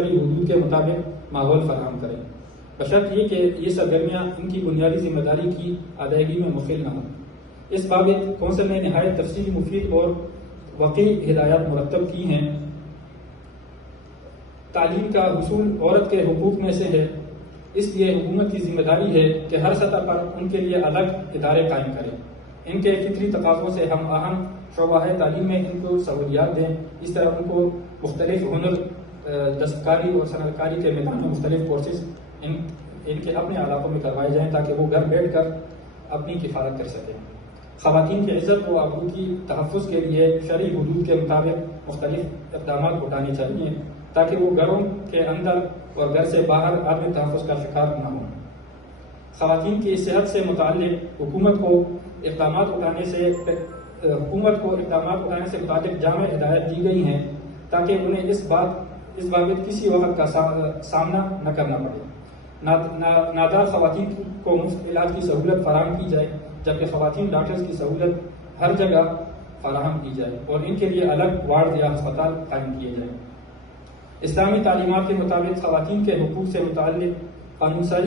حدود کے مطابق ماحول فراہم کریں، بشرط یہ کہ یہ سرگرمیاں ان کی بنیادی ذمہ داری کی ادائیگی میں مخل نہ ہوں۔ اس بابت کونسل نے نہایت تفصیلی، مفید اور واقعی ہدایات مرتب کی ہیں۔ تعلیم کا حصول عورت کے حقوق میں سے ہے، اس لیے حکومت کی ذمہ داری ہے کہ ہر سطح پر ان کے لیے الگ ادارے قائم کریں، ان کے فطری تقاضوں سے ہم آہنگ شعبہ تعلیم میں ان کو سہولیات دیں۔ اس طرح ان کو مختلف ہنر، دستکاری اور صنعت کاری کے میدان میں مختلف کورسز ان کے اپنے علاقوں میں کروائے جائیں تاکہ وہ گھر بیٹھ کر اپنی کفالت کر سکیں۔ خواتین کی عزت و آبرو کی تحفظ کے لیے شرعی حدود کے مطابق مختلف اقدامات اٹھانے چاہیے تاکہ وہ گھروں کے اندر اور گھر سے باہر عدم تحفظ کا شکار نہ ہوں۔ خواتین کی صحت سے متعلق حکومت کو اقدامات اٹھانے سے متعلق جامع ہدایت دی گئی ہیں تاکہ انہیں اس بابت کسی وقت کا سامنا نہ کرنا پڑے۔ نادار خواتین کو مفت علاج کی سہولت فراہم کی جائے، جبکہ خواتین ڈاکٹرز کی سہولت ہر جگہ فراہم کی جائے اور ان کے لیے الگ وارڈ یا ہسپتال قائم کیے جائیں۔ اسلامی تعلیمات کے مطابق خواتین کے حقوق سے متعلق قانون سازی